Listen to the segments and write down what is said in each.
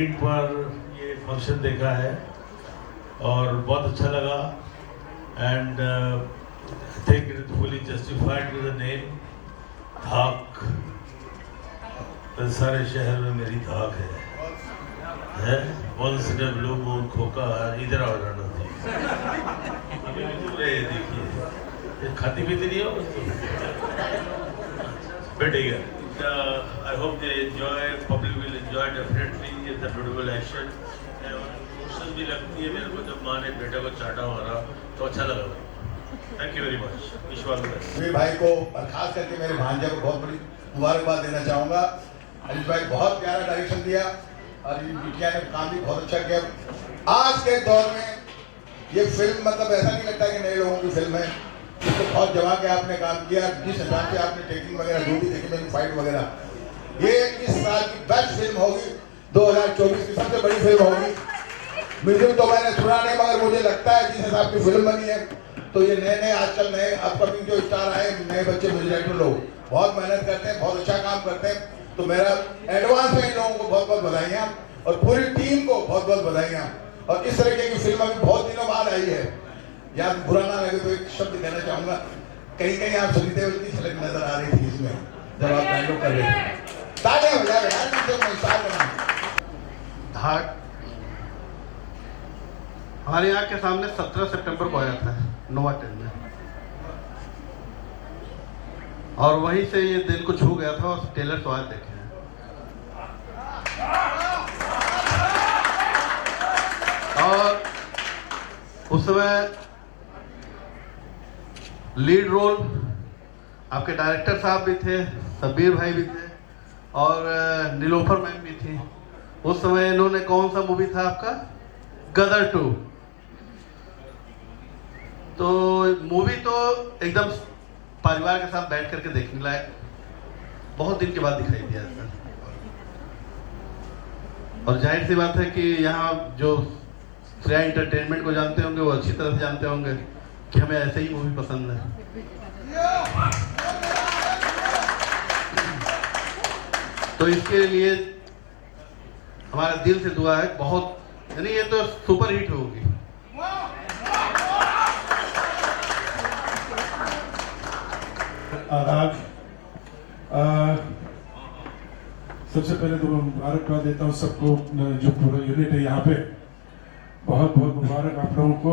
Screen पर ये function देखा है और बहुत अच्छा लगा and I think it is fully justified with the name Dhaak. तो सारे शहर में मेरी धाक है once in a blue moon खोका इधर आ जाना थी। अभी भी दूर है, देखिए खाती पीती नहीं हो बेटी है। I hope they enjoy, public will enjoy definitely. It's a beautiful action. Emotion भी लगती है मेरे को जब माँ ने बेटे को चाटा मारा तो अच्छा लगा। Thank you very much. विश्वास मेरे भाई को और खास करके मेरे भांजे को बहुत बड़ी मुबारकबाद देना चाहूँगा। अनिल भाई बहुत प्यारा डायरेक्शन दिया और बिटिया ने काम भी बहुत अच्छा किया। आज के दौर में ये फिल्म मतलब ऐसा नहीं लगता कि नए लोगों की फिल्म है, तो बहुत जमा के आपने काम किया। जिस हिसाब से आपने टेकिंग वगैरह जो भी देखी मेरी फाइट वगैरह, ये इस साल की बेस्ट फिल्म होगी, 2024 की सबसे बड़ी फिल्म होगी। म्यूजिक तो मैंने सुना नहीं मगर मुझे लगता है जिस हिसाब की फिल्म बनी है तो ये नए आजकल नए अपकमिंग जो स्टार आए, नए बच्चे म्यूजिक डायरेक्टर लोग बहुत मेहनत करते हैं, बहुत अच्छा काम करते हैं। तो मेरा एडवांस में इन लोगों को बहुत बहुत बधाइयाँ और पूरी टीम को बहुत बहुत बधाइयाँ। और इस तरीके की फिल्म अभी बहुत दिनों बाद आई है, यार बुरा ना लगे तो एक शब्द कहना चाहूंगा, कहीं कहीं आप सुनीते हुए की झलक नजर आ रही थी इसमें जब आप डायलॉग कर रहे थे। तालियां बजा रहे यार, धाक हमारे यहाँ के सामने 17 सितंबर को आया था नोवाटेल में, और वहीं से ये दिल को छू गया था और टेलर तो आज देखे हैं। और उस समय लीड रोल आपके डायरेक्टर साहब भी थे, सबीर भाई भी थे और नीलोफर मैम भी थी। उस समय इन्होंने कौन सा मूवी था आपका, गदर 2। तो मूवी तो एकदम परिवार के साथ बैठ करके देखने लायक, बहुत दिन के बाद दिखाई दिया सर। और जाहिर सी बात है कि यहाँ जो श्रेया एंटरटेनमेंट को जानते होंगे वो अच्छी तरह से जानते होंगे कि हमें ऐसे ही मूवी पसंद है। तो इसके लिए हमारा दिल से दुआ है बहुत, यानी ये तो सुपर हिट होगी। आदाब, सबसे पहले तो मैं मुबारकबाद देता हूँ सबको, जो पूरा यूनिट है यहाँ पे, बहुत बहुत मुबारक आप लोगों को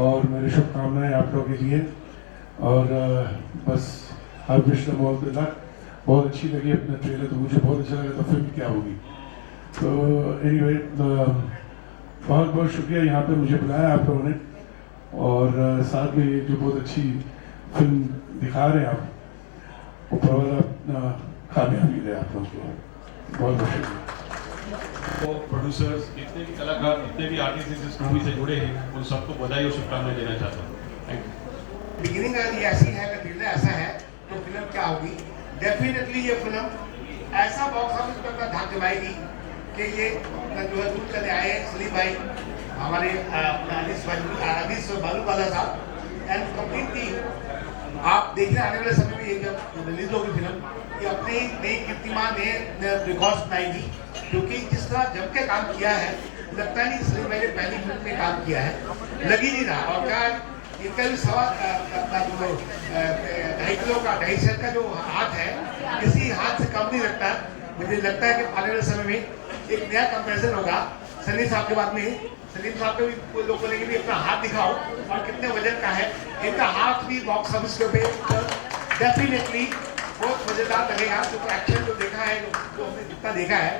और मेरी शुभकामनाएं आप लोगों के लिए। और बस I wish them all the luck. बहुत अच्छी लगी अपना ट्रेलर, तो मुझे बहुत अच्छा लगा, तो फिल्म क्या होगी। तो एनीवे बहुत बहुत शुक्रिया यहाँ पे मुझे बुलाया आप लोगों ने, और साथ में ये जो बहुत अच्छी फिल्म दिखा रहे हैं आप, वो प्रवाला कामयाबी रहे आप लोगों को। बहुत बहुत शुक्रिया। वो प्रोड्यूसर्स, जितने भी कलाकार, जितने भी आर्टिस्ट इस मूवी से जुड़े हैं, उन सबको बधाई और शुभकामनाएं देना चाहता हूँ। Thank you. बिगिनिंग अगर ये ऐसी है, अगर ट्रेलर ऐसा है तो फिल्म क्या होगी। डेफिनेटली ये फिल्म ऐसा बॉक्स ऑफिस पर अपना धाक जमाएगी कि ये जो है दूर चले आए सलीम भाई, हमारे अनीस बालूवाला साहब एंड कंप्लीट टीम, आप देखने आने वाले समय में ये जब रिलीज होगी फिल्म, ये अपनी नई कीर्तिमान नए रिकॉर्ड्स बनाएगी। क्योंकि जिस तरह जम के काम किया है, लगता नहीं सलीम भाई ने पहली फिल्म में काम किया है, लग ही नहीं रहा। और क्या इनका भी सवा अपना जो 2.5 किलो का 2.5 का जो हाथ है, किसी हाथ से कम नहीं लगता। मुझे लगता है कि आने वाले समय में एक नया कंपैरिजन होगा। सलीम साहब के बाद में सलीम साहब के भी लोग बोलेंगे भी अपना हाथ दिखाओ और कितने वजन का है। इनका हाथ भी बॉक्स ऑफिस के पे डेफिनेटली बहुत मजेदार लगेगा। तो एक्शन जो देखा है, जो हमने जितना देखा है,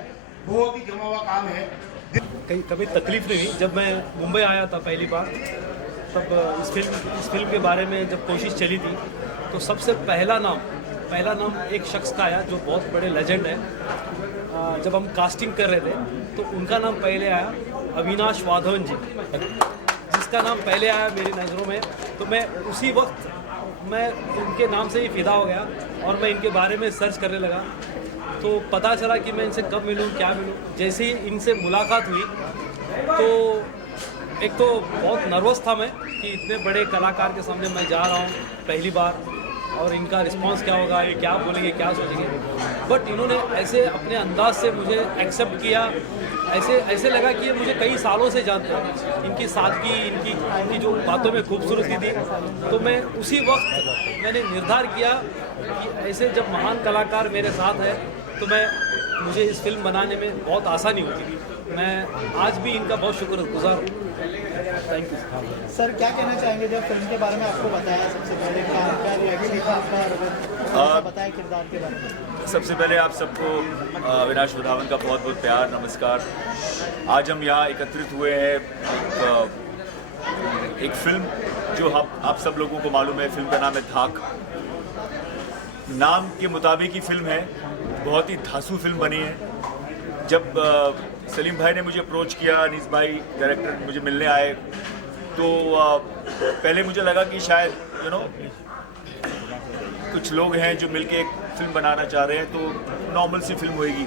बहुत ही जमा हुआ काम है। कहीं कभी तकलीफ नहीं हुई। जब मैं मुंबई आया था पहली बार, तब इस फिल्म के बारे में जब कोशिश चली थी, तो सबसे पहला नाम एक शख्स का आया जो बहुत बड़े लेजेंड है। जब हम कास्टिंग कर रहे थे तो उनका नाम पहले आया, अविनाश वाधवन जी, जिसका नाम पहले आया मेरी नज़रों में। तो मैं उसी वक्त मैं उनके नाम से ही फिदा हो गया और मैं इनके बारे में सर्च करने लगा। तो पता चला कि मैं इनसे कब मिलूं, क्या मिलूं। जैसे ही इनसे मुलाकात हुई तो एक तो बहुत नर्वस था मैं कि इतने बड़े कलाकार के सामने मैं जा रहा हूं पहली बार, और इनका रिस्पांस क्या होगा, ये क्या बोलेंगे, क्या सोचेंगे। बट इन्होंने ऐसे अपने अंदाज से मुझे एक्सेप्ट किया, ऐसे लगा कि ये मुझे कई सालों से जानते हैं। इनकी सादगी, इनकी जो बातों में खूबसूरती थी, तो मैं उसी वक्त मैंने निर्धार किया कि ऐसे जब महान कलाकार मेरे साथ है तो मुझे इस फिल्म बनाने में बहुत आसानी होती थी। मैं आज भी इनका बहुत शुक्रगुजार हूँ। Thank you sir. क्या कहना चाहेंगे जब फिल्म के बारे में आपको बताया, सबसे पहले क्या रिएक्शन था आपका, बताया किरदार के बारे में? सबसे पहले आप सबको अविनाश वधावन का बहुत बहुत प्यार, नमस्कार। आज हम यहाँ एकत्रित हुए हैं एक फिल्म जो आप सब लोगों को मालूम है। फिल्म का नाम है धाक। नाम के मुताबिक ही फिल्म है, बहुत ही धांसू फिल्म बनी है। जब सलीम भाई ने मुझे अप्रोच किया, अनीस भाई डायरेक्टर मुझे मिलने आए, तो पहले मुझे लगा कि शायद कुछ लोग हैं जो मिलके एक फिल्म बनाना चाह रहे हैं, तो नॉर्मल सी फिल्म होएगी।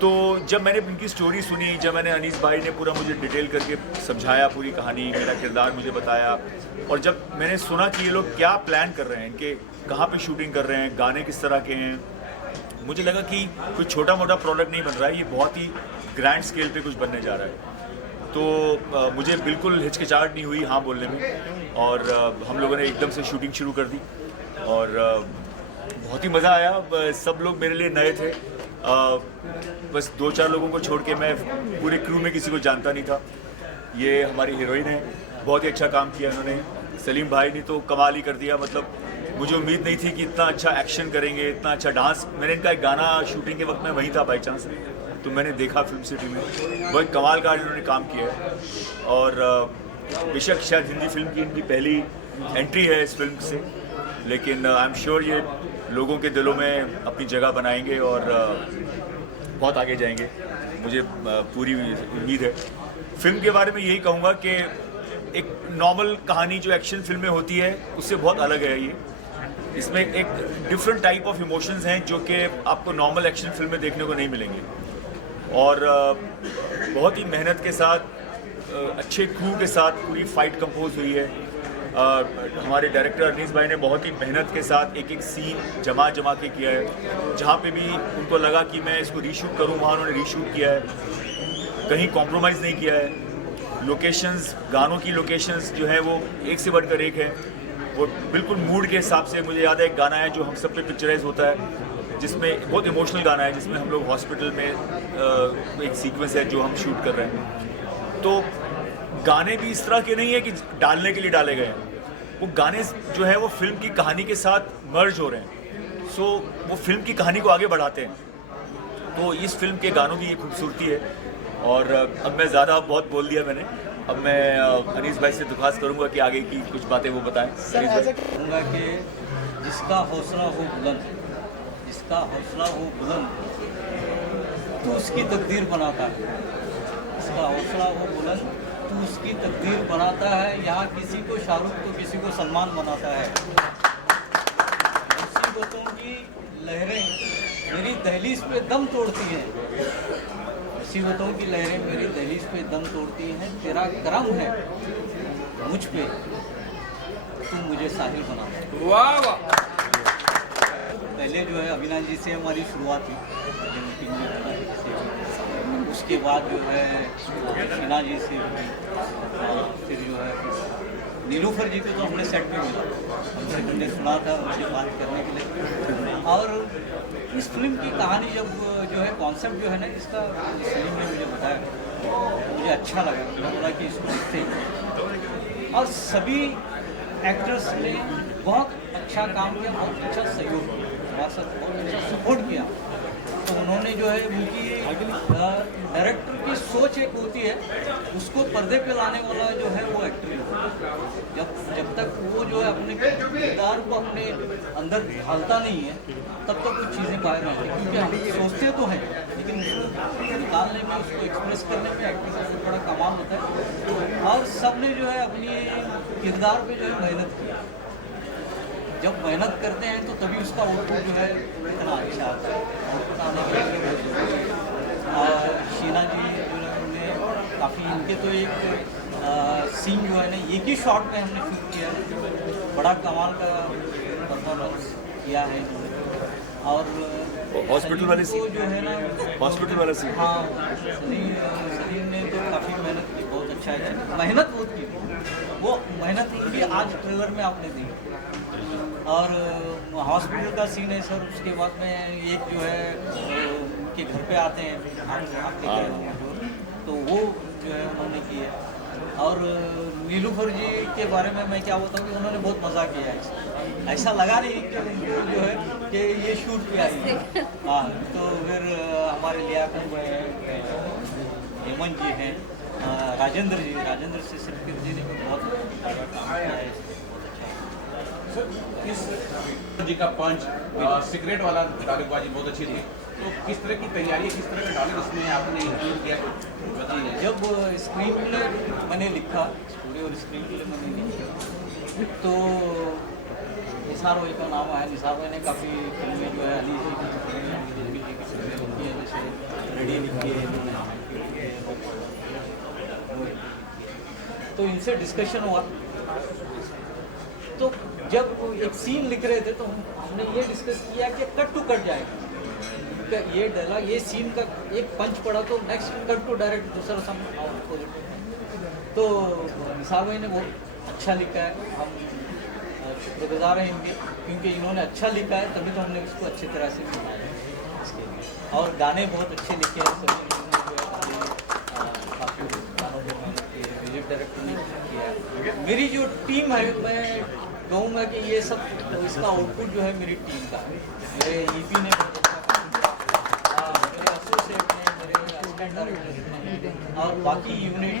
तो जब मैंने इनकी स्टोरी सुनी, जब मैंने अनीस भाई ने पूरा मुझे डिटेल करके समझाया पूरी कहानी, मेरा किरदार मुझे बताया, और जब मैंने सुना कि ये लोग क्या प्लान कर रहे हैं, इनके कहाँ पे शूटिंग कर रहे हैं, गाने किस तरह के हैं, मुझे लगा कि कोई छोटा मोटा प्रोडक्ट नहीं बन रहा है, ये बहुत ही ग्रैंड स्केल पे कुछ बनने जा रहा है। तो मुझे बिल्कुल हिचकिचाहट नहीं हुई हाँ बोलने में, और हम लोगों ने एकदम से शूटिंग शुरू कर दी और बहुत ही मज़ा आया। सब लोग मेरे लिए नए थे, बस 2-4 लोगों को छोड़ के मैं पूरे क्रू में किसी को जानता नहीं था। ये हमारी हीरोइन है, बहुत ही अच्छा काम किया इन्होंने। सलीम भाई ने तो कमाल ही कर दिया, मतलब मुझे उम्मीद नहीं थी कि इतना अच्छा एक्शन करेंगे, इतना अच्छा डांस। मैंने इनका एक गाना शूटिंग के वक्त में वहीं था बाई चांस, तो मैंने देखा फिल्म सिटी में, बहुत कमाल का इन्होंने काम किया है। और बेशक शायद हिंदी फिल्म की इनकी पहली एंट्री है इस फिल्म से, लेकिन आई एम श्योर ये लोगों के दिलों में अपनी जगह बनाएंगे और बहुत आगे जाएंगे, मुझे पूरी उम्मीद है। फिल्म के बारे में यही कहूँगा कि एक नॉर्मल कहानी जो एक्शन फिल्में होती है उससे बहुत अलग है ये। इसमें एक डिफरेंट टाइप ऑफ इमोशंस हैं जो कि आपको नॉर्मल एक्शन फिल्में देखने को नहीं मिलेंगे, और बहुत ही मेहनत के साथ, अच्छे क्रू के साथ पूरी फाइट कंपोज हुई है। हमारे डायरेक्टर अनीस भाई ने बहुत ही मेहनत के साथ एक एक सीन जमा के किया है। जहाँ पे भी उनको लगा कि मैं इसको रीशूट करूँ, वहाँ उन्होंने रीशूट किया है, कहीं कॉम्प्रोमाइज़ नहीं किया है। लोकेशंस, गानों की लोकेशंस जो है वो एक से बढ़कर एक है, वो बिल्कुल मूड के हिसाब से। मुझे याद है एक गाना है जो हम सब पे पिक्चराइज होता है, जिसमें बहुत इमोशनल गाना है, जिसमें हम लोग हॉस्पिटल में एक सीक्वेंस है जो हम शूट कर रहे हैं। तो गाने भी इस तरह के नहीं है कि डालने के लिए डाले गए हैं, वो गाने जो है वो फिल्म की कहानी के साथ मर्ज हो रहे हैं, सो वो फिल्म की कहानी को आगे बढ़ाते हैं। तो इस फिल्म के गानों की ये खूबसूरती है। और अब मैं ज़्यादा बहुत बोल दिया मैंने, अब मैं अनीस भाई से दरख्वास्त करूंगा कि आगे की कुछ बातें वो बताएं। कहूँगा कि जिसका हौसला हो बुलंद, जिसका हौसला हो बुलंद तो उसकी तकदीर बनाता है, जिसका हौसला हो बुलंद तो उसकी तकदीर बनाता है। यहाँ किसी को शाहरुख तो किसी को सलमान बनाता है। मुसीबतों की लहरें मेरी दहलीज पे दम तोड़ती हैं, मुसीबतों की लहरें मेरी दहलीज पे दम तोड़ती हैं। तेरा करम है मुझ पे, तुम मुझे साहिल बना। वाह वाह। पहले जो है अविनाश जी से हमारी शुरुआत हुई, उसके बाद जो है शीना जी से, फिर जो है नीलूफर जी को तो हमने सेट पे मिला, हमसे हमने सुना था उनसे बात करने के लिए। और इस फिल्म की कहानी जब जो है कॉन्सेप्ट जो है ना इसका, सलीम ने मुझे बताया, मुझे अच्छा लगा, बोला कि इसको देखते हैं। और सभी एक्टर्स ने बहुत अच्छा काम किया, बहुत अच्छा सहयोग किया, हमारे साथ बहुत अच्छा सपोर्ट किया। तो उन्होंने जो है उनकी डायरेक्टर की सोच एक होती है, उसको पर्दे पे लाने वाला जो है वो एक्टर है। जब तक वो जो है अपने किरदार को अपने अंदर ढालता नहीं है तब तक कुछ चीज़ें बाहर आती हैं, क्योंकि हम सोचते तो हैं लेकिन उसको निकालने में, उसको एक्सप्रेस करने में एक्टर का बहुत बड़ा कमाल होता है। और सब ने जो है अपनी किरदार पे जो है मेहनत की। जब मेहनत करते हैं तो तभी उसका आउटपुट जो है इतना अच्छा आता है। आउटपुट आने के लिए शीना जी जो है उन्हें काफ़ी, इनके तो एक सीन जो है ना एक ही शॉट में हमने शूट किया है, बड़ा कमाल का मोनोलॉग्स किया है इन्होंने। और हॉस्पिटल वाले सलीम को जो है ना, हॉस्पिटल वाला सीन। हाँ, सलीम ने तो काफ़ी मेहनत की, बहुत अच्छा है, मेहनत बहुत की थी। वो मेहनत भी आज ट्रेलर में आपने दी। और हॉस्पिटल का सीन है सर, उसके बाद में एक जो है उनके घर पे आते हैं, आप देख रहे होंगे तो वो जो है उन्होंने की है। और नीलूफर जी के बारे में मैं क्या बताऊँ कि उन्होंने बहुत मज़ा किया है। ऐसा लगा नहीं कि उनको जो है कि ये शूट पे आई है। हाँ, तो फिर हमारे लियाकत हेमंत जी हैं, राजेंद्र से सिर्फ जी ने बहुत बड़ा काम किया है। इस जी का पंच सीक्रेट वाला डायलॉगबाजी बहुत अच्छी थी। तो किस तरह की तैयारी, किस तरह का डायलॉग इसमें आपने इंक्लूड किया, बताइए। जब स्क्रीन प्ले मैंने लिखा, स्टोरी और स्क्रीन प्ले मैंने लिखा, तो निसार भाई का नाम आया। निसार भाई ने काफ़ी फिल्में जो है अली जी की फिल्में लिखी है, जैसे रेडी लिखी है, तो इनसे डिस्कशन हुआ। तो जब एक सीन लिख रहे थे तो हमने ये डिस्कस किया कि कट टू कट जाएगा, ये डायलॉग, ये सीन का एक पंच पड़ा तो नेक्स्ट कट टू डायरेक्ट दूसरा सम पॉजिटिव। तो निसार भाई ने बहुत अच्छा लिखा है, हम शुक्रगुजार हैं इनके, क्योंकि इन्होंने अच्छा लिखा है तभी तो हमने इसको अच्छी तरह से बनाया है इसके लिए। और गाने बहुत अच्छे लिखे हैं सभी ने, काफ़ी गानों को मेहनत की है, म्यूजिक डायरेक्टर ने किया है। मेरी जो टीम है, मैं कहूँगा कि ये सब इसका आउटपुट जो है मेरी टीम का है। मेरे ईपी ने बहुत अच्छा काम किया, मेरे एसोसिएट ने, मेरे असिस्टेंट डायरेक्टर ने, और बाकी यूनिट,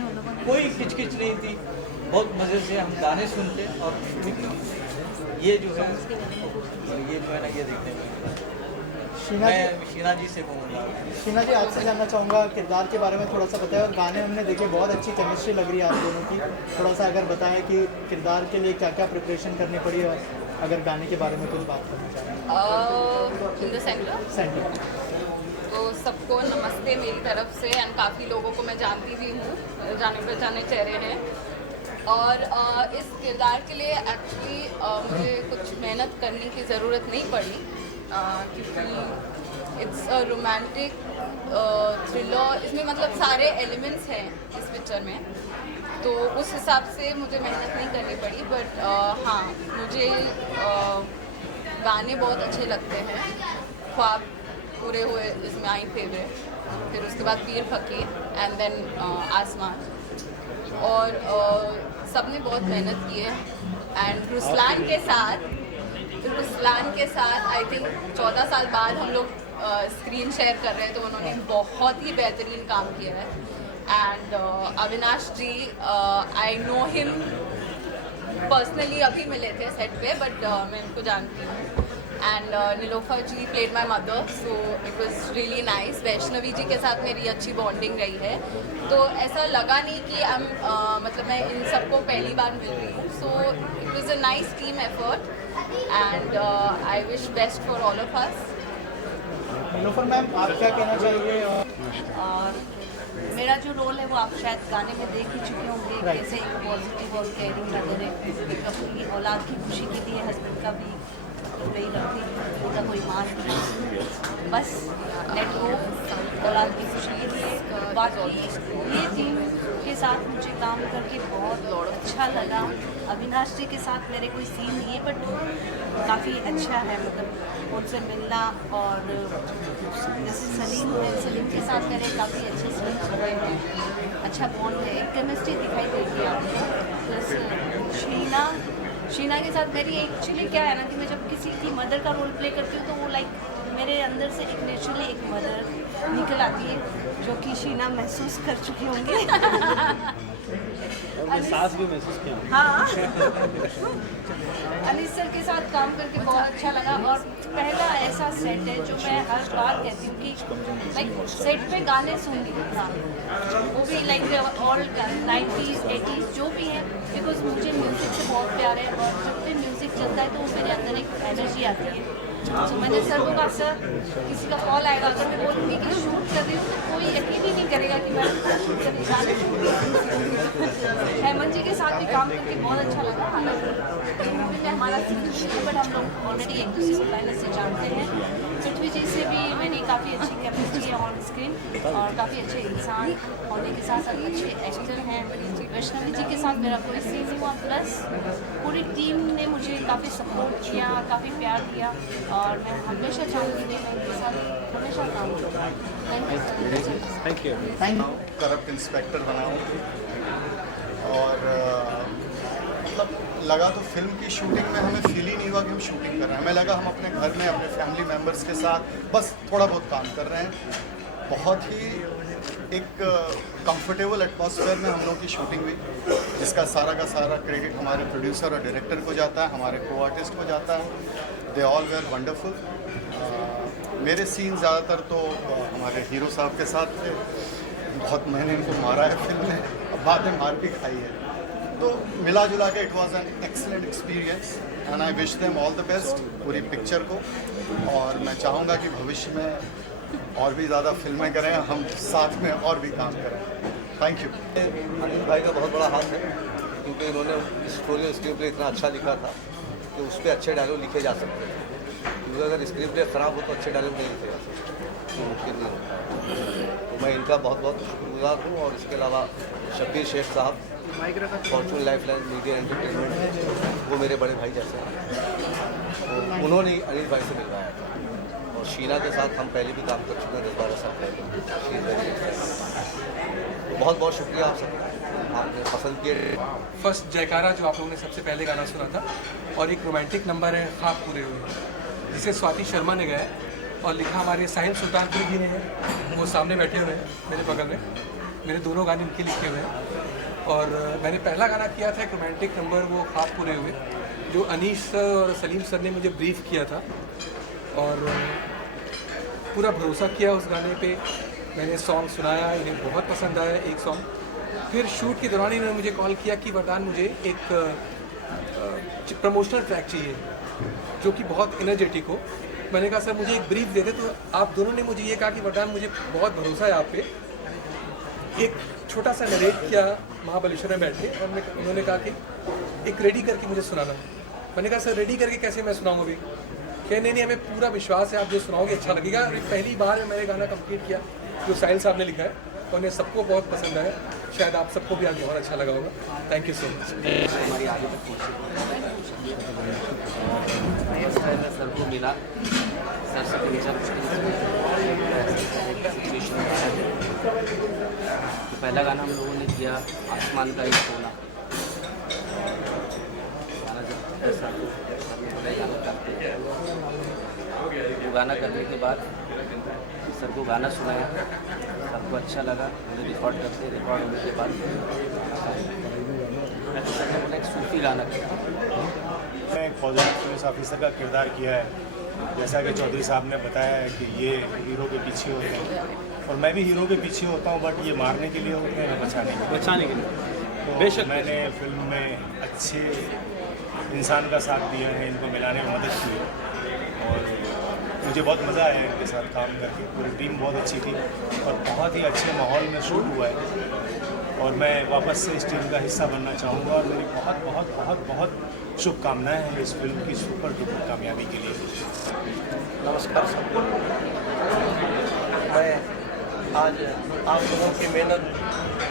कोई खिचकिच नहीं थी। बहुत मज़े से हम गाने सुनते और शूटिंग ये जो है ना ये देखने में। मैं शीना जी से कहूँगा। शीना जी, आपसे जानना चाहूँगा किरदार के बारे में थोड़ा सा बताएं, और गाने हमने देखे, बहुत अच्छी केमिस्ट्री लग रही है आप दोनों की। थोड़ा सा अगर बताएं कि किरदार के लिए क्या क्या प्रिपरेशन करनी पड़ी, और अगर गाने के बारे में कुछ बात करना चाहें। इन द सेंटर तो सबको नमस्ते मेरी तरफ से, एंड काफ़ी लोगों को मैं जानती भी हूँ, जाने पहचाने चेहरे हैं। और इस किरदार के लिए एक्चुअली मुझे कुछ मेहनत करने की ज़रूरत नहीं पड़ी, क्योंकि इट्स अ रोमांटिक थ्रिलर, इसमें मतलब सारे एलिमेंट्स हैं इस पिक्चर में, तो उस हिसाब से मुझे मेहनत नहीं करनी पड़ी। बट हाँ, मुझे गाने बहुत अच्छे लगते हैं। ख्वाब पूरे हुए इसमें आई फेवरेट, फिर उसके बाद पीर फकीर एंड देन आसमान। और सबने बहुत मेहनत की है। एंड रुस्लान के साथ आई थिंक 14 साल बाद हम लोग स्क्रीन शेयर कर रहे हैं, तो उन्होंने बहुत ही बेहतरीन काम किया है। And Avinash ji, I know him personally, अभी मिले थे सेट पे, बट मैं उनको जानती हूँ। And Nilofar ji played my mother, so it was really nice. Vaishnavi ji के साथ मेरी अच्छी बॉन्डिंग रही है, तो ऐसा लगा नहीं कि मतलब मैं इन सबको पहली बार मिल रही हूँ। So it was a nice team effort, and I wish best for all of us. Nilofar ma'am, आप क्या कहना चाहिए? और मेरा जो रोल है वो आप शायद गाने में देख ही चुके होंगे, कैसे एक पॉजिटिव और केयरिंग मदर है, अपनी औलाद की खुशी के लिए हस्बैंड का भी नहीं रखती, उनका कोई मान नहीं, बस लेट गो, औलाद की खुशी के लिए। बाकी ये टीम के साथ मुझे काम करके बहुत अच्छा लगा। अविनाश जी के साथ मेरे कोई सीन नहीं है, बट काफ़ी अच्छा है, मतलब उनसे मिलना। और जैसे सलीम के साथ मेरे काफ़ी अच्छे सीन हुए हैं, अच्छा बॉन्ड है, एक केमिस्ट्री दिखाई देती है आपको। प्लस शीना के साथ मेरी एक्चुअली क्या है ना कि मैं जब किसी की मदर का रोल प्ले करती हूँ तो वो लाइक मेरे अंदर से एक नेचुरली एक मदर निकल आती है, जो कि शीना महसूस कर चुकी होंगी। सास भी महसूस किया। हाँ, अनिस सर के साथ काम करके बहुत अच्छा लगा। और पहला ऐसा सेट है जो मैं हर बार कहती हूँ कि लाइक सेट पे गाने सुनती हूँ, वो भी लाइक ऑल 90s 80s जो भी है, बिकॉज मुझे म्यूज़िक से बहुत प्यार है, और जब भी म्यूज़िक चलता है तो मेरे अंदर एक एनर्जी आती है। मैंने सर को कहा सर किसी का कॉल आएगा अगर मैं बोलूँगी कि शूट कर रही हूँ तो कोई यकीन ही नहीं करेगा कि मैं गाने शूट कर रही हूँ। हेमंत जी के साथ भी काम करके बहुत अच्छा लगा। हालांकि मूवी में हमारा सीन नहीं है बट हम लोग ऑलरेडी एक दूसरे को पहले से जानते हैं। पृथ्वी जी से भी मैंने काफ़ी अच्छी केमिस्ट्री है ऑन स्क्रीन और काफ़ी अच्छे इंसान होने के साथ साथ अच्छे एक्टर हैं। वैष्णवी जी के साथ मेरा कोई सीन नहीं हुआ, प्लस पूरी टीम ने मुझे काफ़ी सपोर्ट किया, काफ़ी प्यार दिया और मैं हमेशा चाहूँगी कि मैं उनके साथ हमेशा काम करूँ। Thank you. करप्ट इंस्पेक्टर बना हूँ और मतलब लगा तो फिल्म की शूटिंग में हमें फील ही नहीं हुआ कि हम शूटिंग कर रहे हैं। हमें लगा हम अपने घर में अपने फैमिली मेम्बर्स के साथ बस थोड़ा बहुत काम कर रहे हैं। बहुत ही एक कंफर्टेबल एटमॉस्फेयर में हम लोग की शूटिंग हुई, जिसका सारा का सारा क्रेडिट हमारे प्रोड्यूसर और डायरेक्टर को जाता है, हमारे को आर्टिस्ट को जाता है। They all where wonderful. मेरे सीन ज़्यादातर तो हमारे हीरो साहब के साथ थे। बहुत मैंने इनको मारा है फिल्म में, अब बाद में मार भी खाई है। तो मिला जुला के it was an excellent experience and I wish them all the best पूरी पिक्चर को। और मैं चाहूँगा कि भविष्य में और भी ज़्यादा फिल्में करें, हम साथ में और भी काम करें। Thank you. अनिल भाई का बहुत बड़ा हाथ है क्योंकि इन्होंने स्टोरी स्क्रीन प्ले इतना अच्छा लिखा था कि उस पर अच्छे डायलॉग लिखे जा सकते हैं। क्योंकि अगर स्क्रीन प्ले ख़राब हो तो अच्छे डायलॉग नहीं लिखे जा सकते, ये मुमकिन नहीं होता। तो मैं इनका बहुत बहुत शुक्रगुजार हूँ। और इसके अलावा शब्बीर शेख साहब, फॉर्चून लाइफलाइन मीडिया एंटरटेनमेंट, वो मेरे बड़े भाई जैसे हैं। तो उन्होंने अनिल भाई से मिलवाया था। और शीना के साथ हम पहले भी काम कर चुके हैं 10-12 साल पहले। तो बहुत बहुत शुक्रिया आप सबका, आपने पसंद किए। फर्स्ट जयकारा जो आप लोगों ने सबसे पहले गाना सुना था और एक रोमांटिक नंबर है ख्वाब पूरे हुए, जिसे स्वाति शर्मा ने गाया और लिखा हमारे साहिल सुल्तानपुरी जी ने है। वो सामने बैठे हुए हैं मेरे बगल में, मेरे दोनों गाने इनके लिखे हुए हैं। और मैंने पहला गाना किया था एक रोमांटिक नंबर, वो ख्वाब पूरे हुए, जो अनीश सर और सलीम सर ने मुझे ब्रीफ किया था और पूरा भरोसा किया उस गाने पे। मैंने सॉन्ग सुनाया, इन्हें बहुत पसंद आया एक सॉन्ग। फिर शूट के दौरान इन्होंने मुझे कॉल किया कि वरदान मुझे एक प्रमोशनल ट्रैक चाहिए जो कि बहुत एनर्जेटिक हो। मैंने कहा सर मुझे एक ब्रीफ दे दे। तो आप दोनों ने मुझे ये कहा कि वरदान मुझे बहुत भरोसा है आप पे। एक छोटा सा नरेट किया महाबलेश्वर में बैठे और उन्होंने कहा कि एक रेडी करके मुझे सुनाना। मैंने कहा सर रेडी करके कैसे मैं सुनाऊँ अभी? कह नहीं हमें पूरा विश्वास है आप जो सुनाओगे अच्छा लगेगा। पहली बार में मैंने गाना कंप्लीट किया जो साहिल साहब ने लिखा है और उन्हें सबको बहुत पसंद आया। शायद आप सबको भी आज बहुत अच्छा लगा होगा। Thank you so much. हमारी आगे तक सर को मिला, सर से तो पहला गाना हम लोगों ने किया आसमान का एक कोना। गाना जब ऐसा गाना करते हैं तो गाना करने के बाद सर को गाना सुनाया, सबको अच्छा लगा। मुझे रिकॉर्ड होने के बाद सर ने बोला एक सूफी गाना किया। मैं एक फौजी पुलिस ऑफिसर का किरदार किया है। जैसा कि चौधरी साहब ने बताया है कि ये हीरो के पीछे होते हैं और मैं भी हीरो के पीछे होता हूँ, बट ये मारने के लिए होते हैं, बचाने के लिए। तो बेशक मैंने फिल्म में अच्छे इंसान का साथ दिया है, इनको मिलाने में मदद की है और मुझे बहुत मज़ा आया इनके साथ काम करके। पूरी टीम बहुत अच्छी थी और बहुत ही अच्छे माहौल में शूट हुआ है और मैं वापस से इस टीम का हिस्सा बनना चाहूँगा और मेरी बहुत बहुत बहुत बहुत शुभकामनाएं हैं इस फिल्म की सुपर डुपर कामयाबी के लिए। नमस्कार सबको। मैं आज आप लोगों की मेहनत,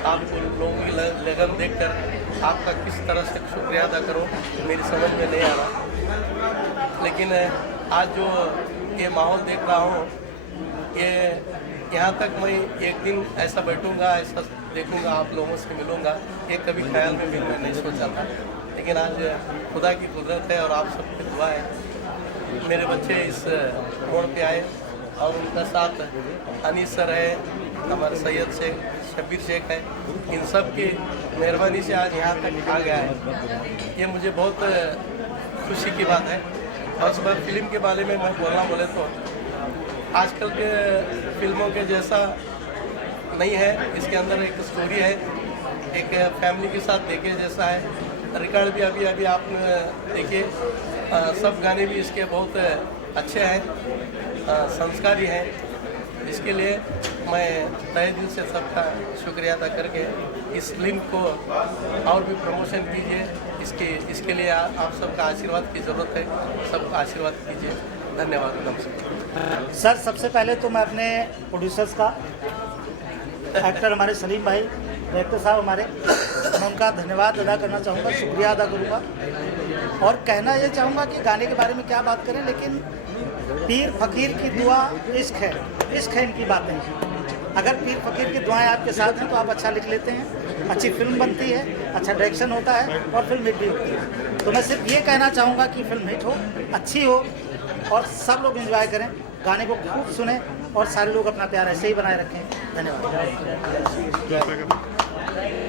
आप लोगों की लगन देखकर आपका किस तरह से शुक्रिया अदा करूं मेरी समझ में नहीं आ रहा। लेकिन आज जो ये माहौल देख रहा हूँ, ये यहाँ तक मैं एक दिन ऐसा बैठूँगा, ऐसा देखूँगा, आप लोगों से मिलूँगा, ये कभी ख्याल में भी मैं नहीं सोचा था। लेकिन आज खुदा की कुदरत है और आप सबकी दुआ है। मेरे बच्चे इस मोड़ पे आए और उनका साथ अनीस सर है, हमारे सैयद शेख, शब्बीर शेख है, इन सब की मेहरबानी से आज यहाँ तक आ गया है। ये मुझे बहुत खुशी की बात है। और सुबह फिल्म के बारे में मैं बोलना बोले तो आजकल के फिल्मों के जैसा नहीं है। इसके अंदर एक स्टोरी है, एक फैमिली के साथ देखे जैसा है। रिकॉर्ड भी अभी आप देखिए, सब गाने भी इसके बहुत अच्छे हैं, संस्कारी हैं, इसके लिए मैं तहे दिल से सबका शुक्रिया अदा करके इस फिल्म को और भी प्रमोशन कीजिए। इसके लिए आप सबका आशीर्वाद की ज़रूरत है, सब आशीर्वाद कीजिए। धन्यवाद, नमस्कार। सर, सबसे पहले तो मैं अपने प्रोड्यूसर्स का, एक्टर हमारे सलीम भाई, डायरेक्टर साहब हमारे, मैं उनका धन्यवाद अदा करना चाहूँगा, शुक्रिया अदा करूँगा। और कहना ये चाहूँगा कि गाने के बारे में क्या बात करें, लेकिन पीर फकीर की दुआ इश्क है इनकी बातें। अगर पीर फकीर की दुआएं आपके साथ हैं तो आप अच्छा लिख लेते हैं, अच्छी फिल्म बनती है, अच्छा डायरेक्शन होता है और फिल्म हिट भी होती है। तो मैं सिर्फ ये कहना चाहूँगा कि फिल्म हिट हो, अच्छी हो और सब लोग एंजॉय करें, गाने को खूब सुने और सारे लोग अपना प्यार ऐसे ही बनाए रखें। धन्यवाद।